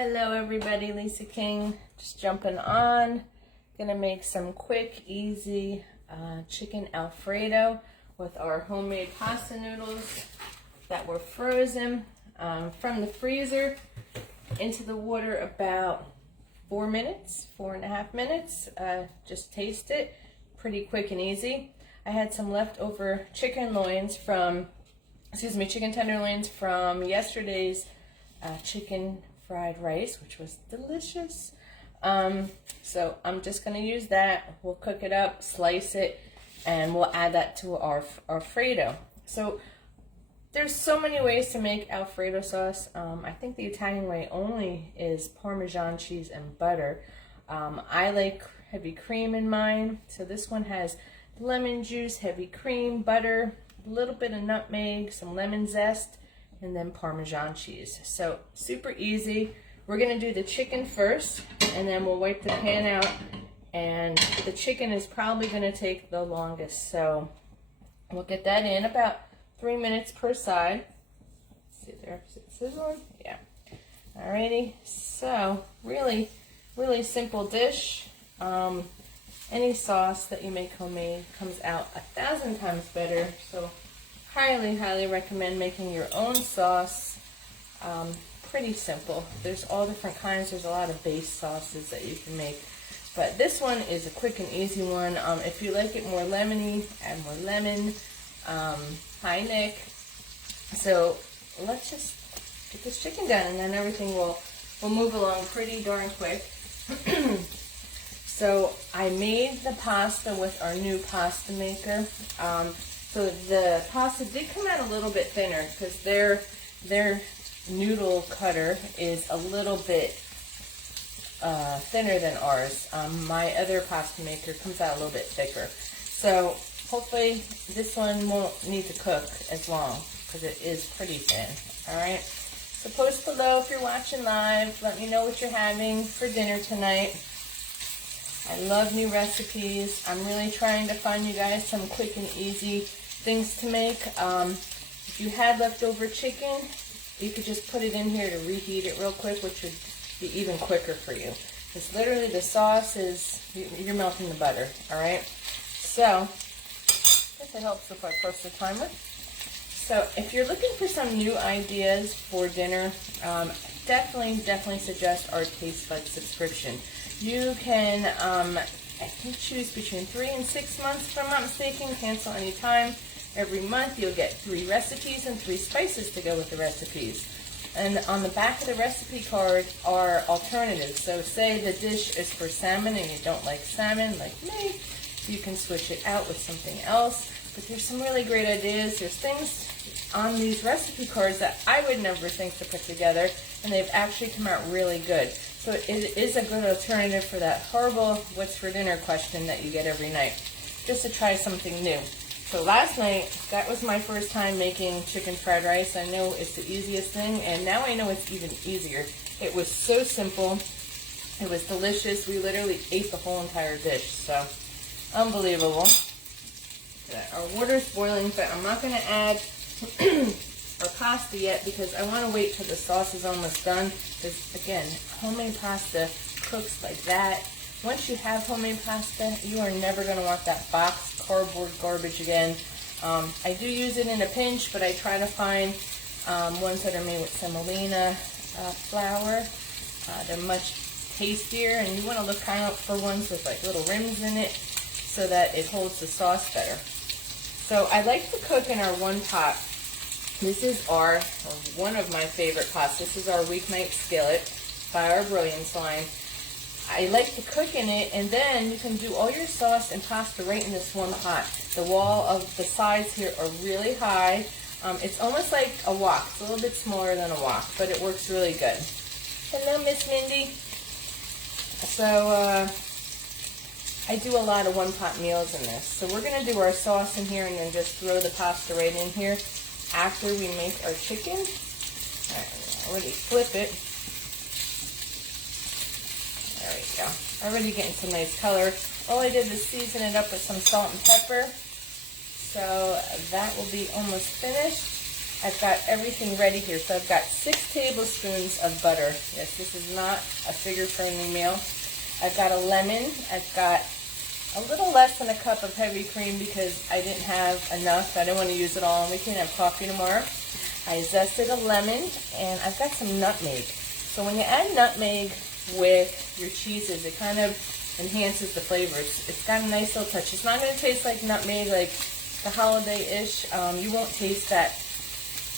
Hello everybody, Lisa King, just jumping on. Gonna make some quick, easy chicken Alfredo with our homemade pasta noodles that were frozen from the freezer into the water about 4.5 minutes. Just taste it, pretty quick and easy. I had some leftover chicken tenderloins from yesterday's chicken fried rice, which was delicious. So I'm just gonna use that. We'll cook it up, slice it, and we'll add that to our Alfredo. So there's so many ways to make Alfredo sauce. I think the Italian way only is Parmesan cheese and butter. I like heavy cream in mine, so this one has lemon juice, heavy cream, butter, a little bit of nutmeg, some lemon zest, and then Parmesan cheese. So super easy. We're gonna do the chicken first, and then we'll wipe the pan out, and the chicken is probably gonna take the longest. So we'll get that in about 3 minutes per side. Let's see there, is it sizzling? Yeah. Alrighty, so really simple dish. Any sauce that you make homemade comes out 1,000 times better. So highly recommend making your own sauce. Pretty simple. There's all different kinds. There's a lot of base sauces that you can make, but this one is a quick and easy one. If you like it more lemony, add more lemon. Hi Nick. So let's just get this chicken done, and then everything will move along pretty darn quick. So I made the pasta with our new pasta maker. So the pasta did come out a little bit thinner because their noodle cutter is a little bit thinner than ours. My other pasta maker comes out a little bit thicker. So hopefully this one won't need to cook as long because it is pretty thin. Alright, so post below if you're watching live. Let me know what you're having for dinner tonight. I love new recipes. I'm really trying to find you guys some quick and easy things to make. If you had leftover chicken, you could just put it in here to reheat it real quick, which would be even quicker for you. Because literally the sauce is, you're melting the butter, alright? So, I guess it helps if I press the timer. So, if you're looking for some new ideas for dinner, definitely suggest our Taste Bud subscription. You can, I think, choose between 3 and 6 months, if I'm not mistaken, cancel anytime. Every month you'll get 3 recipes and 3 spices to go with the recipes. And on the back of the recipe card are alternatives. So say the dish is for salmon and you don't like salmon, like me, you can switch it out with something else. But there's some really great ideas. There's things on these recipe cards that I would never think to put together, and they've actually come out really good. So it is a good alternative for that horrible what's for dinner question that you get every night, just to try something new. So last night, that was my first time making chicken fried rice. I know it's the easiest thing, and now I know it's even easier. It was so simple. It was delicious. We literally ate the whole entire dish, so unbelievable. Our water's boiling, but I'm not going to add our pasta yet because I want to wait till the sauce is almost done. Because again, homemade pasta cooks like that. Once you have homemade pasta, you are never going to want that box cardboard garbage again. I do use it in a pinch, but I try to find ones that are made with semolina flour. They're much tastier, and you want to look kind of for ones with like little rims in it so that it holds the sauce better. So I like to cook in our one pot. This is one of my favorite pots. This is our weeknight skillet by our Brilliance line. I like to cook in it, and then you can do all your sauce and pasta right in this one pot. The wall of the sides here are really high. It's almost like a wok. It's a little bit smaller than a wok, but it works really good. Hello, Miss Mindy. So I do a lot of one-pot meals in this. So we're going to do our sauce in here and then just throw the pasta right in here after we make our chicken. All right, already flip it. There we go. Already getting some nice color. All I did was season it up with some salt and pepper. So that will be almost finished. I've got everything ready here. So I've got 6 tablespoons of butter. Yes, this is not a figure-friendly meal. I've got a lemon. I've got a little less than a cup of heavy cream because I didn't have enough. I didn't want to use it all, and we can have coffee tomorrow. I zested a lemon, and I've got some nutmeg. So when you add nutmeg with your cheeses, it kind of enhances the flavors. It's got a nice little touch. It's not going to taste like nutmeg, like the holiday-ish. You won't taste that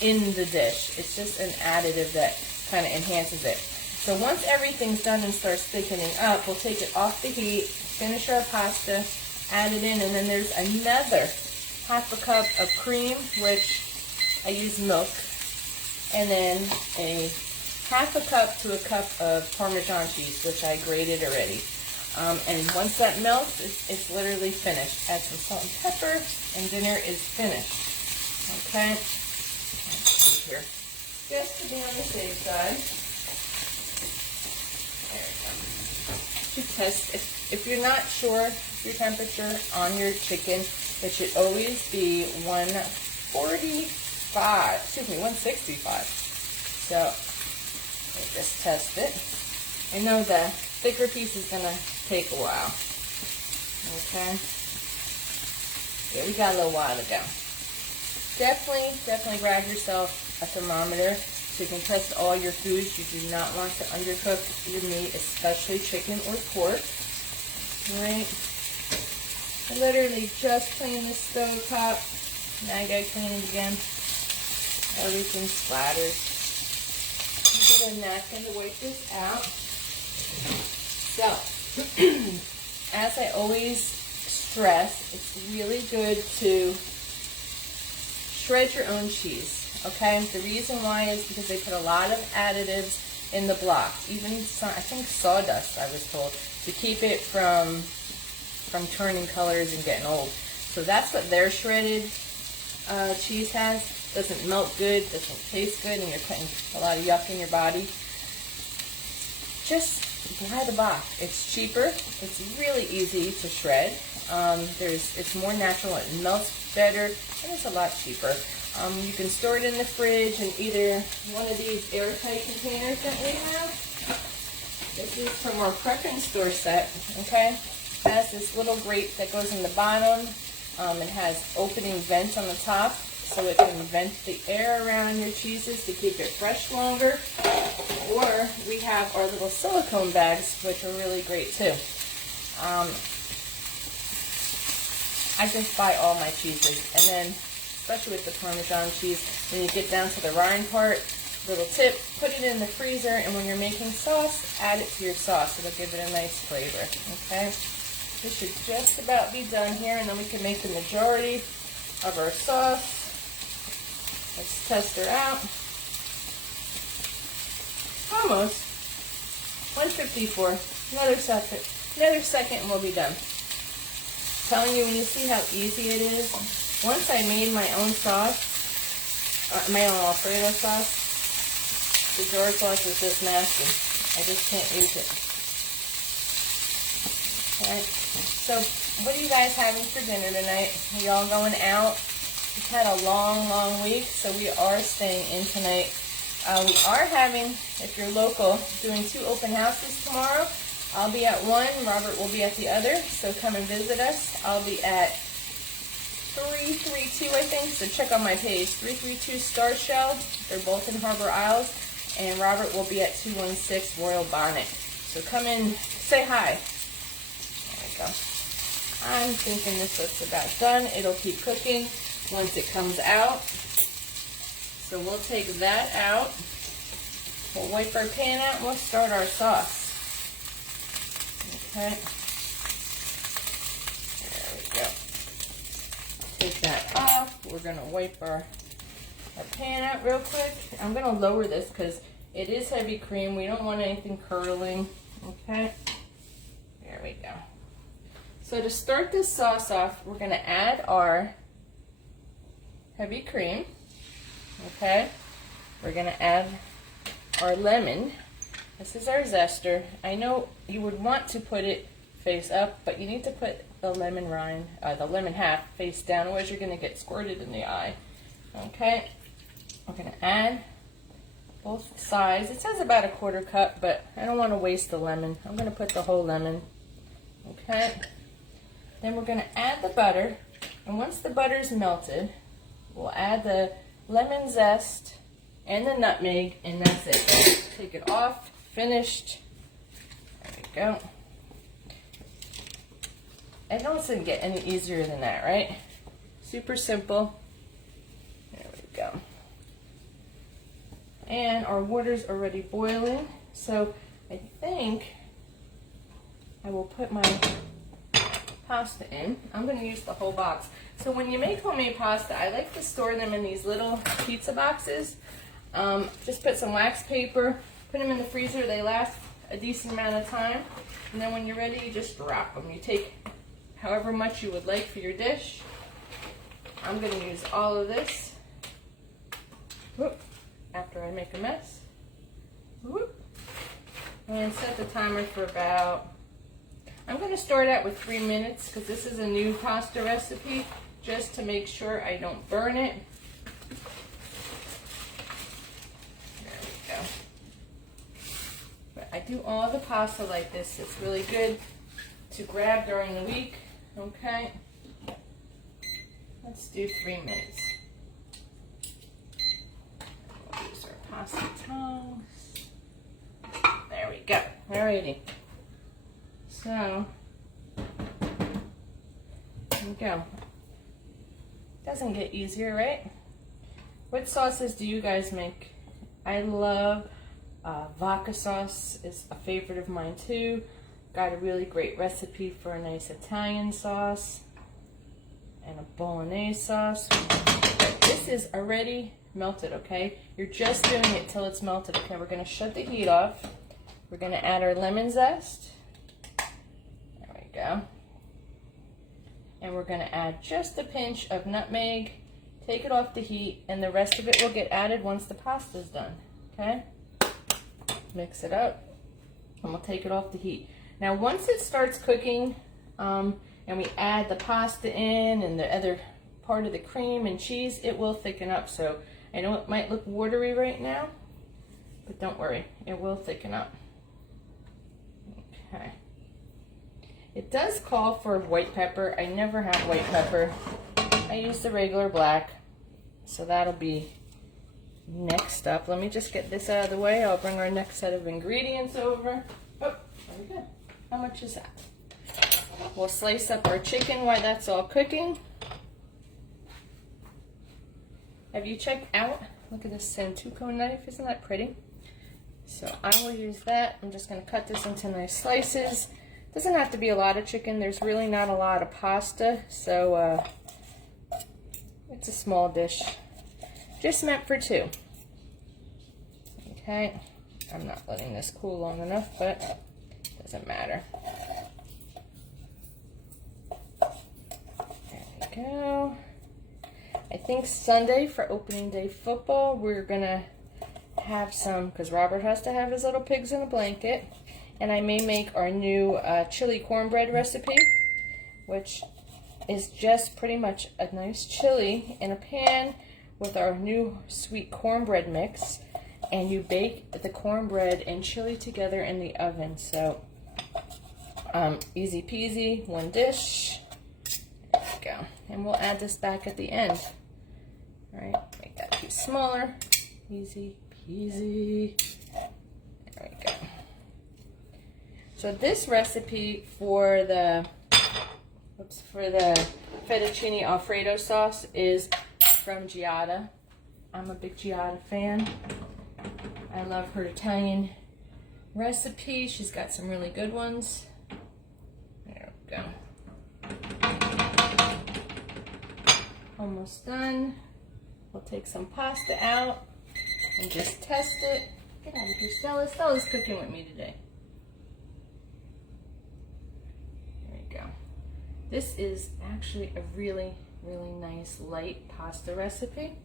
in the dish. It's just an additive that kind of enhances it. So once everything's done and starts thickening up, we'll take it off the heat, finish our pasta, add it in, and then there's another half a cup of cream, which I use milk, and then a half a cup to a cup of Parmesan cheese, which I grated already. And once that melts, it's literally finished. Add some salt and pepper, and dinner is finished. Okay? Here. Just to be on the safe side. There we go. To test, if you're not sure your temperature on your chicken, it should always be 165. So, let me just test it. I know the thicker piece is going to take a while. Okay? Yeah, we got a little while to go. Definitely grab yourself a thermometer so you can test all your foods. You do not want to undercook your meat, especially chicken or pork. Alright? I literally just cleaned the stove top. Now I gotta clean it again. Everything splattered. Get a napkin to wipe this out. So, as I always stress, it's really good to shred your own cheese. Okay, the reason why is because they put a lot of additives in the block, even some, I think sawdust, I was told, to keep it from turning colors and getting old. So that's what their shredded cheese has. Doesn't melt good, doesn't taste good, and you're putting a lot of yuck in your body. Just buy the box. It's cheaper. It's really easy to shred. It's more natural. It melts better, and it's a lot cheaper. You can store it in the fridge in either one of these airtight containers that we have. This is from our prep and store set, okay? It has this little grate that goes in the bottom. It has opening vents on the top, so it can vent the air around your cheeses to keep it fresh longer. Or we have our little silicone bags, which are really great too. I just buy all my cheeses, and then especially with the Parmesan cheese, when you get down to the rind part, little tip, put it in the freezer, and when you're making sauce, add it to your sauce. It'll give it a nice flavor, okay? This should just about be done here, and then we can make the majority of our sauce. Let's test her out. Almost. 154. Another second and we'll be done. I'm telling you, when you see how easy it is, once I made my own sauce, my own Alfredo sauce, the jar sauce is just nasty. I just can't use it. Alright, so what are you guys having for dinner tonight? Are y'all going out? We've had a long week, so we are staying in tonight. We are having, if you're local, doing 2 open houses tomorrow. I'll be at one, Robert will be at the other, so come and visit us. I'll be at 332, I think, so check on my page, 332 Star Shell. They're both in Harbor Isles, and Robert will be at 216 Royal Bonnet. So come in, say hi. There we go. I'm thinking this looks about done. It'll keep cooking once it comes out. So we'll take that out. We'll wipe our pan out and we'll start our sauce. Okay. There we go. Take that off. We're going to wipe our pan out real quick. I'm going to lower this because it is heavy cream. We don't want anything curdling. Okay. There we go. So to start this sauce off, we're going to add our heavy cream. Okay. We're going to add our lemon. This is our zester. I know you would want to put it face up, but you need to put the lemon rind, the lemon half face down, otherwise you're going to get squirted in the eye. Okay. We're going to add both sides. It says about a 1/4 cup, but I don't want to waste the lemon. I'm going to put the whole lemon. Okay. Then we're going to add the butter. And once the butter's melted, we'll add the lemon zest and the nutmeg, and that's it. Take it off. Finished. There we go. It doesn't get any easier than that, right? Super simple. There we go. And our water's already boiling, so I think I will put my pasta in. I'm going to use the whole box. So when you make homemade pasta, I like to store them in these little pizza boxes. Just put some wax paper, put them in the freezer. They last a decent amount of time. And then when you're ready, you just wrap them. You take however much you would like for your dish. I'm going to use all of this. Whoop. After I make a mess. Whoop. And set the timer for about, I'm going to start out with 3 minutes because this is a new pasta recipe, just to make sure I don't burn it. There we go. But I do all the pasta like this. It's really good to grab during the week. Okay. Let's do 3 minutes. We'll use our pasta tongs. There we go. Alrighty. So, there we go. Doesn't get easier, right? What sauces do you guys make? I love vodka sauce is a favorite of mine too. Got a really great recipe for a nice Italian sauce and a bolognese sauce. This is already melted, okay? You're just doing it till it's melted, okay? We're going to shut the heat off. We're going to add our lemon zest. There we go. And we're going to add just a pinch of nutmeg. Take it off the heat, and the rest of it will get added once the pasta's done, okay? Mix it up, and we'll take it off the heat. Now, once it starts cooking, and we add the pasta in and the other part of the cream and cheese, it will thicken up. So I know it might look watery right now, but don't worry, it will thicken up. Okay. It does call for white pepper. I never have white pepper. I use the regular black, so that'll be next up. Let me just get this out of the way. I'll bring our next set of ingredients over. Oh, very good. How much is that? We'll slice up our chicken while that's all cooking. Have you checked out? Look at this Santuco knife. Isn't that pretty? So I will use that. I'm just going to cut this into nice slices. Doesn't have to be a lot of chicken. There's really not a lot of pasta, so it's a small dish. Just meant for 2. Okay. I'm not letting this cool long enough, but it doesn't matter. There we go. I think Sunday for opening day football, we're going to have some, because Robert has to have his little pigs in a blanket. And I may make our new chili cornbread recipe, which is just pretty much a nice chili in a pan with our new sweet cornbread mix. And you bake the cornbread and chili together in the oven. So, easy peasy, one dish. There we go. And we'll add this back at the end. All right, make that piece smaller. Easy peasy. There we go. So this recipe for the fettuccine Alfredo sauce is from Giada. I'm a big Giada fan. I love her Italian recipe. She's got some really good ones. There we go. Almost done. We'll take some pasta out and just test it. Get out of here, Stella. Stella's cooking with me today. This is actually a really, really nice light pasta recipe.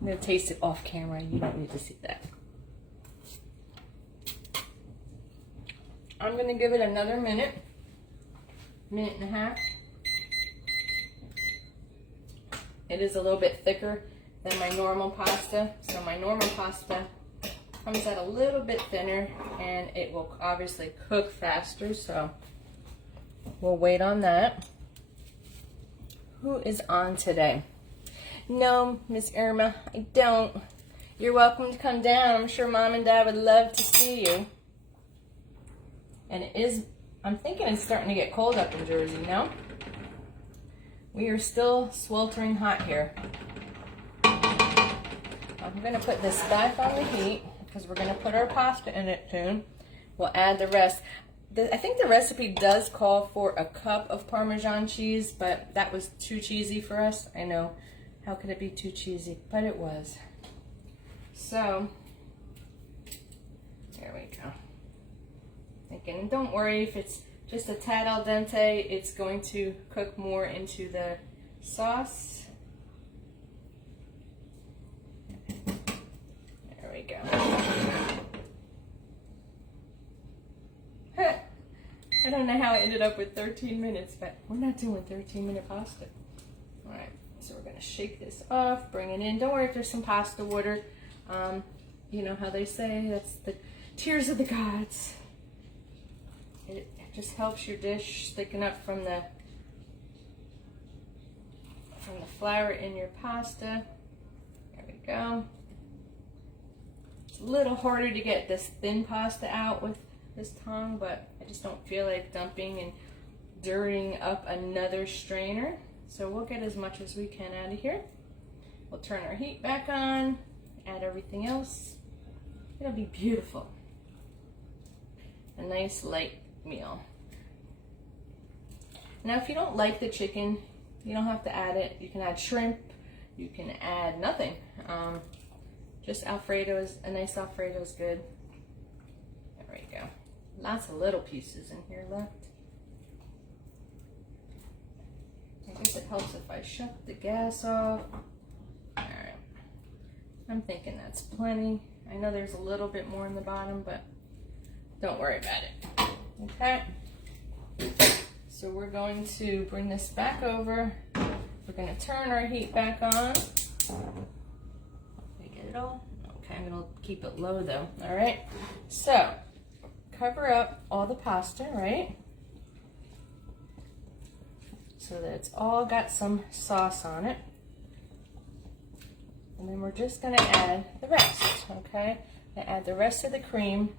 I'm going to taste it off camera. You don't need to see that. I'm going to give it another minute and a half. It is a little bit thicker than my normal pasta. So my normal pasta comes out a little bit thinner and it will obviously cook faster. So we'll wait on that. Who is on today? No, Miss Irma, I don't. You're welcome to come down. I'm sure Mom and Dad would love to see you. And it is, I'm thinking it's starting to get cold up in Jersey, no? We are still sweltering hot here. I'm gonna put this back on the heat because we're gonna put our pasta in it soon. We'll add the rest. I think the recipe does call for a cup of Parmesan cheese, but that was too cheesy for us. I know, how could it be too cheesy? But it was. So, there we go. Again, don't worry if it's just a tad al dente, it's going to cook more into the sauce. There we go. I don't know how I ended up with 13 minutes, but we're not doing 13-minute pasta. All right, so we're gonna shake this off, bring it in. Don't worry if there's some pasta water. You know how they say, that's the tears of the gods. It just helps your dish thicken up from the flour in your pasta. There we go. It's a little harder to get this thin pasta out with this tongue, but I just don't feel like dumping and dirtying up another strainer. So we'll get as much as we can out of here. We'll turn our heat back on, add everything else. It'll be beautiful. A nice light meal. Now if you don't like the chicken, you don't have to add it. You can add shrimp, you can add nothing. Just Alfredo is, a nice Alfredo is good. There we go. Lots of little pieces in here left. I guess it helps if I shut the gas off. Alright. I'm thinking that's plenty. I know there's a little bit more in the bottom, but don't worry about it. Okay. So we're going to bring this back over. We're going to turn our heat back on. Did I get it all? Okay, I'm going to keep it low though. Alright. So, cover up all the pasta, right? So that it's all got some sauce on it. And then we're just going to add the rest, okay? I add the rest of the cream.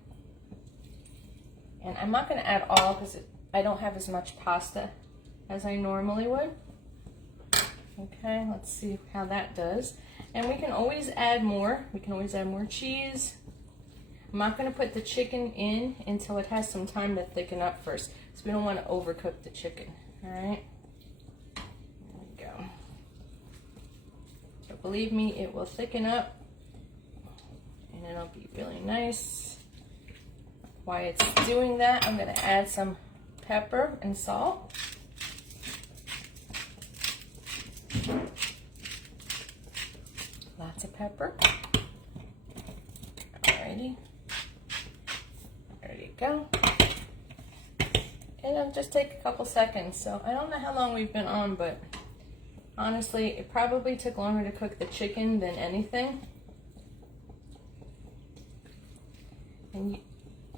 And I'm not going to add all because I don't have as much pasta as I normally would. Okay, let's see how that does. And we can always add more. We can always add more cheese. I'm not going to put the chicken in until it has some time to thicken up first. So we don't want to overcook the chicken, all right? There we go. So believe me, it will thicken up and it'll be really nice. While it's doing that, I'm going to add some pepper and salt. Lots of pepper. Alrighty. There you go. And it'll just take a couple seconds. So I don't know how long we've been on, but honestly, it probably took longer to cook the chicken than anything. And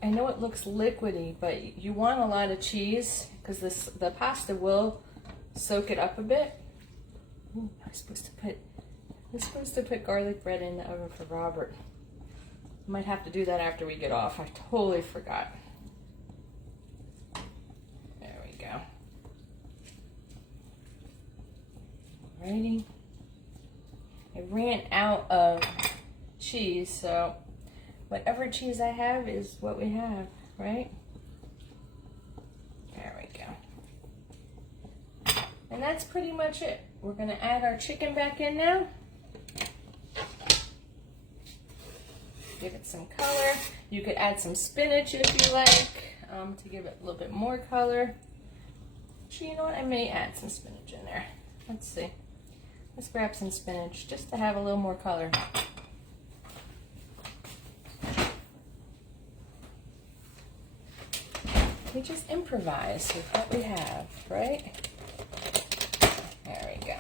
I know it looks liquidy, but you want a lot of cheese because the pasta will soak it up a bit. Ooh, I was supposed to put garlic bread in the oven for Robert. Might have to do that after we get off. I totally forgot. There we go. Alrighty. I ran out of cheese, so whatever cheese I have is what we have, right? There we go. And that's pretty much it. We're gonna add our chicken back in now. Give it some color. You could add some spinach if you like, to give it a little bit more color. Actually, you know what? I may add some spinach in there. Let's see. Let's grab some spinach just to have a little more color. We just improvise with what we have, right? There we go.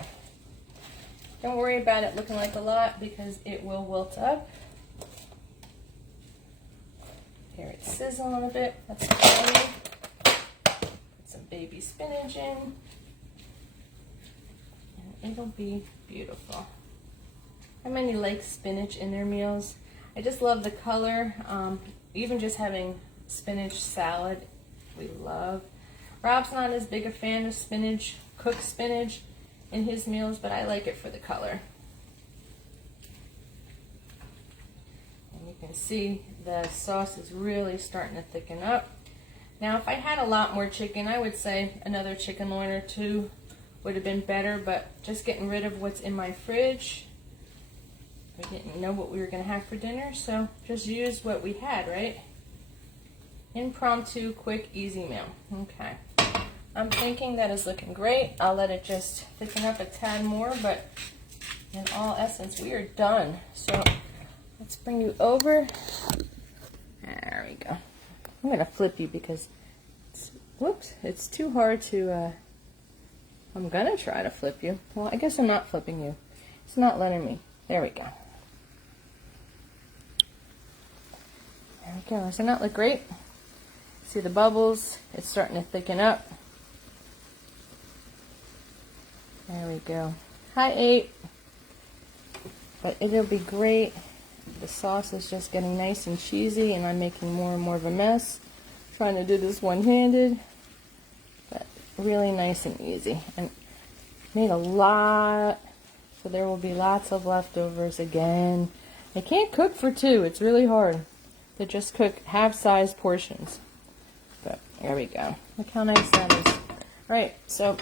Don't worry about it looking like a lot because it will wilt up. Here it's sizzling a bit. That's fine. Put some baby spinach in. And it'll be beautiful. How many like spinach in their meals? I just love the color. Even just having spinach salad, we love. Rob's not as big a fan of spinach, cooked spinach in his meals, but I like it for the color. And you can see the sauce is really starting to thicken up. Now, if I had a lot more chicken, I would say another chicken loin or two would have been better, but just getting rid of what's in my fridge. We didn't know what we were going to have for dinner, so just use what we had, right? Impromptu, quick, easy meal. Okay. I'm thinking that is looking great. I'll let it just thicken up a tad more, but in all essence, we are done. So let's bring you over. There we go. I'm going to flip you because, whoops, it's too hard to, I'm going to try to flip you. Well, I guess I'm not flipping you. It's not letting me. There we go. There we go. Does it not look great? See the bubbles? It's starting to thicken up. There we go. Hi, 8. But it'll be great. The sauce is just getting nice and cheesy, and I'm making more and more of a mess. Trying to do this one-handed, but really nice and easy. And made a lot, so there will be lots of leftovers again. I can't cook for 2. It's really hard to just cook half-size portions. But there we go. Look how nice that is. All right, so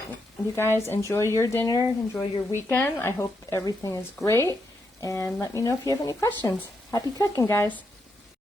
you guys enjoy your dinner, enjoy your weekend. I hope everything is great, and let me know if you have any questions. Happy cooking, guys.